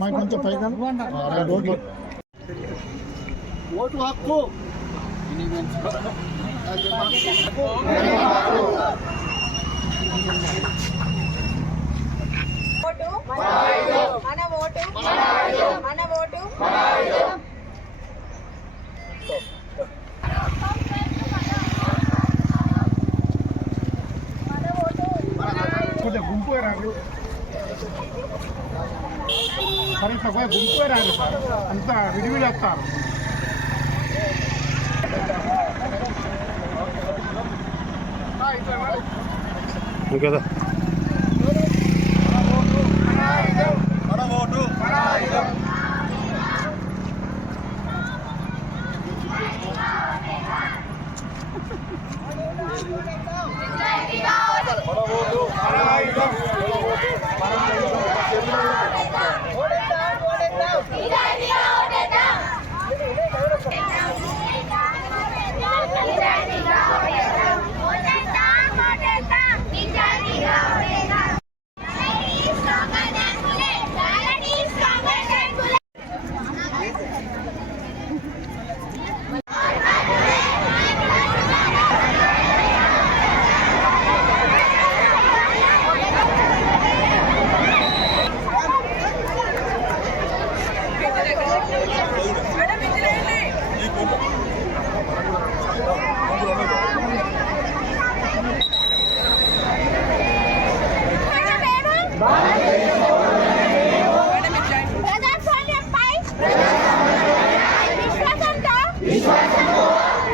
కొంచెం పైగా ఓటు హక్కు మన ఓటు మన ఓటు గుంపు రాదు సరే సగం గుంపు రాదు సార్ అంతా విడివిడి వస్తారు కదా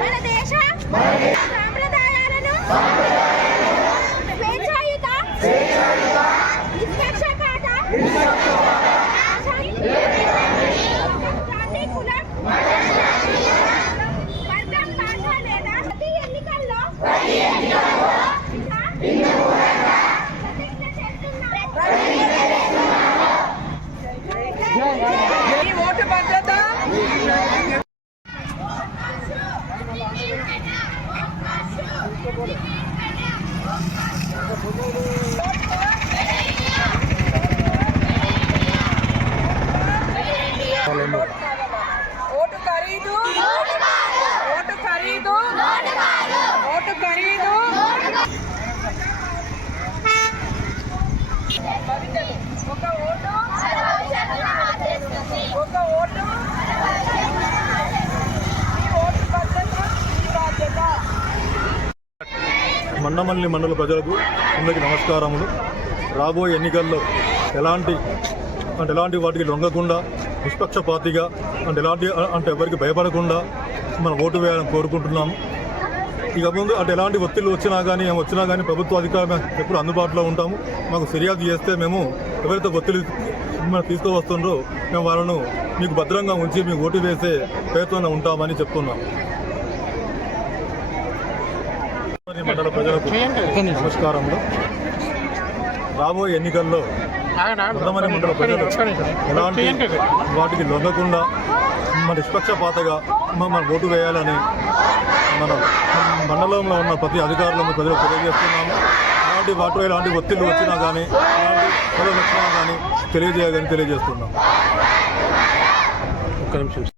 మన దేశ సాంప్రదాయాలను స్వేచ్ఛాయుత నిష్పక్షపాత జాతి కులం వర్గం భాష లేదా ప్రతి ఎన్నికల్లో ప్రతిజ్ఞ చేస్తున్నారు. ఈ ఓటు భద్రత ఓటు ఖరీదు ఓటు ఖరీదు ఓటు ఖరీదు ఒక ఓటు ఒక ఓటు ఈ ఓటు భద్రత ఈ బాధ్యత. మండమల్లి మండల ప్రజలకు అందరికీ నమస్కారములు. రాబోయే ఎన్నికల్లో ఎలాంటి వాటికి లొంగకుండా నిష్పక్షపాతిగా ఎవరికి భయపడకుండా మనం ఓటు వేయాలని కోరుకుంటున్నాము. ఇక ముందు ఎలాంటి ఒత్తిళ్ళు వచ్చినా కానీ ప్రభుత్వ అధికారులు ఎప్పుడు అందుబాటులో ఉంటాము. మాకు ఫిర్యాదు చేస్తే మేము ఎవరైతే ఒత్తిడి తీసుకువస్తుండ్రో మేము వాళ్ళను మీకు భద్రంగా ఉంచి మీకు ఓటు వేసే ప్రయత్నంలో ఉంటామని చెప్తున్నాం. మండల ప్రజలకు నమస్కారంలో. రాబోయే ఎన్నికల్లో కొంతమంది మండల ప్రజలు ఎలాంటి వాటికి లొంగకుండా నిష్పక్షపాతగా మన ఓటు వేయాలని మన మండలంలో ఉన్న ప్రతి అధికారులను ప్రజలకు తెలియజేస్తున్నాము. ఎలాంటి ఒత్తిళ్లు వచ్చినా కానీ ఎలాంటి పదవి వచ్చినా కానీ తెలియజేయాలని తెలియజేస్తున్నాం. ఒక్క నిమిషం.